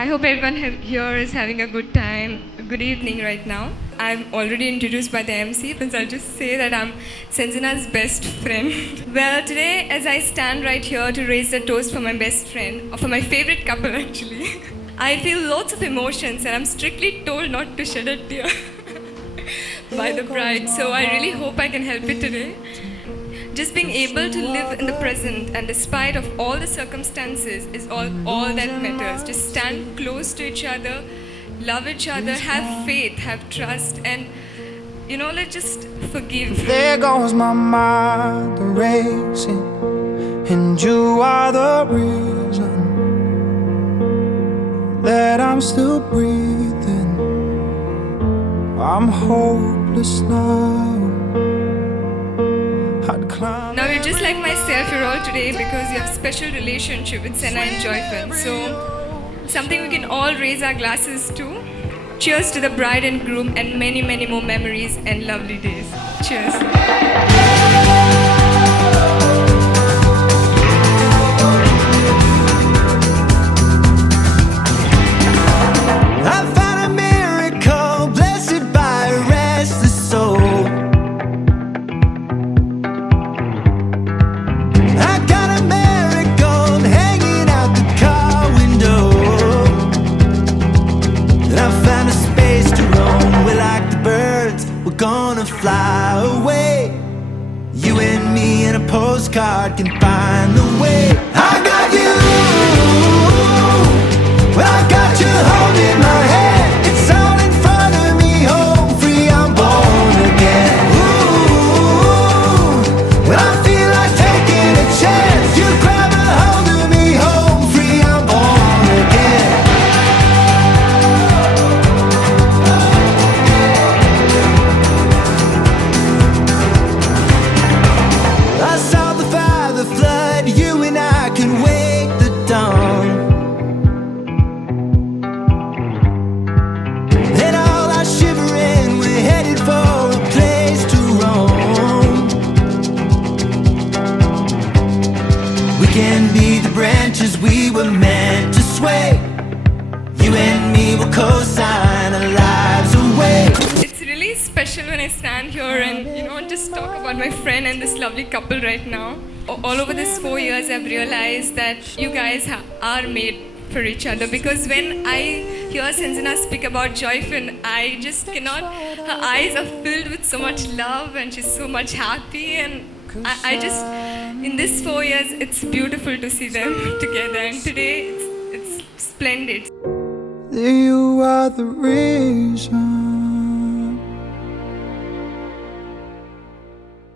I hope everyone here is having a good time, good evening right now. I'm already introduced by the MC, but I'll just say that I'm Sanjana's best friend. Well, today, as I stand right here to raise the toast for my best friend, or for my favorite couple actually, I feel lots of emotions and I'm strictly told not to shed a tear by the bride. So I really hope I can help it today. Just being able to live in the present and despite of all the circumstances is all that matters. Just stand close to each other, love each other, have faith, have trust, and let's just forgive. There goes my mind racing, and you are the reason that I'm still breathing. I'm hopeless now. Now you're just like myself, you're all today because you have special relationship with Senna and Joyful. So something we can all raise our glasses to. Cheers to the bride and groom and many, many more memories and lovely days. Cheers. Gonna fly away. You and me in a postcard can find the way. I got you, well, I got you holding my hand. It's all in front of me, home free, I'm born again. Ooh, well, I feel like taking a chance. You grab a hold of me, home free, I'm born again. I saw the fire, the flood, you and I could wake the dawn. Then all our shivering, we're headed for a place to roam. We can be the branches we were meant to sway. You and me will co-sign our lives away. It's really special when I stand here and just talk about my friend and this lovely couple right now. All over these 4 years, I've realized that you guys are made for each other, because when I hear Sanjana speak about Joyfin, I just cannot. Her eyes are filled with so much love and she's so much happy, and I just, in these 4 years, it's beautiful to see them together, and today it's splendid. You are the reason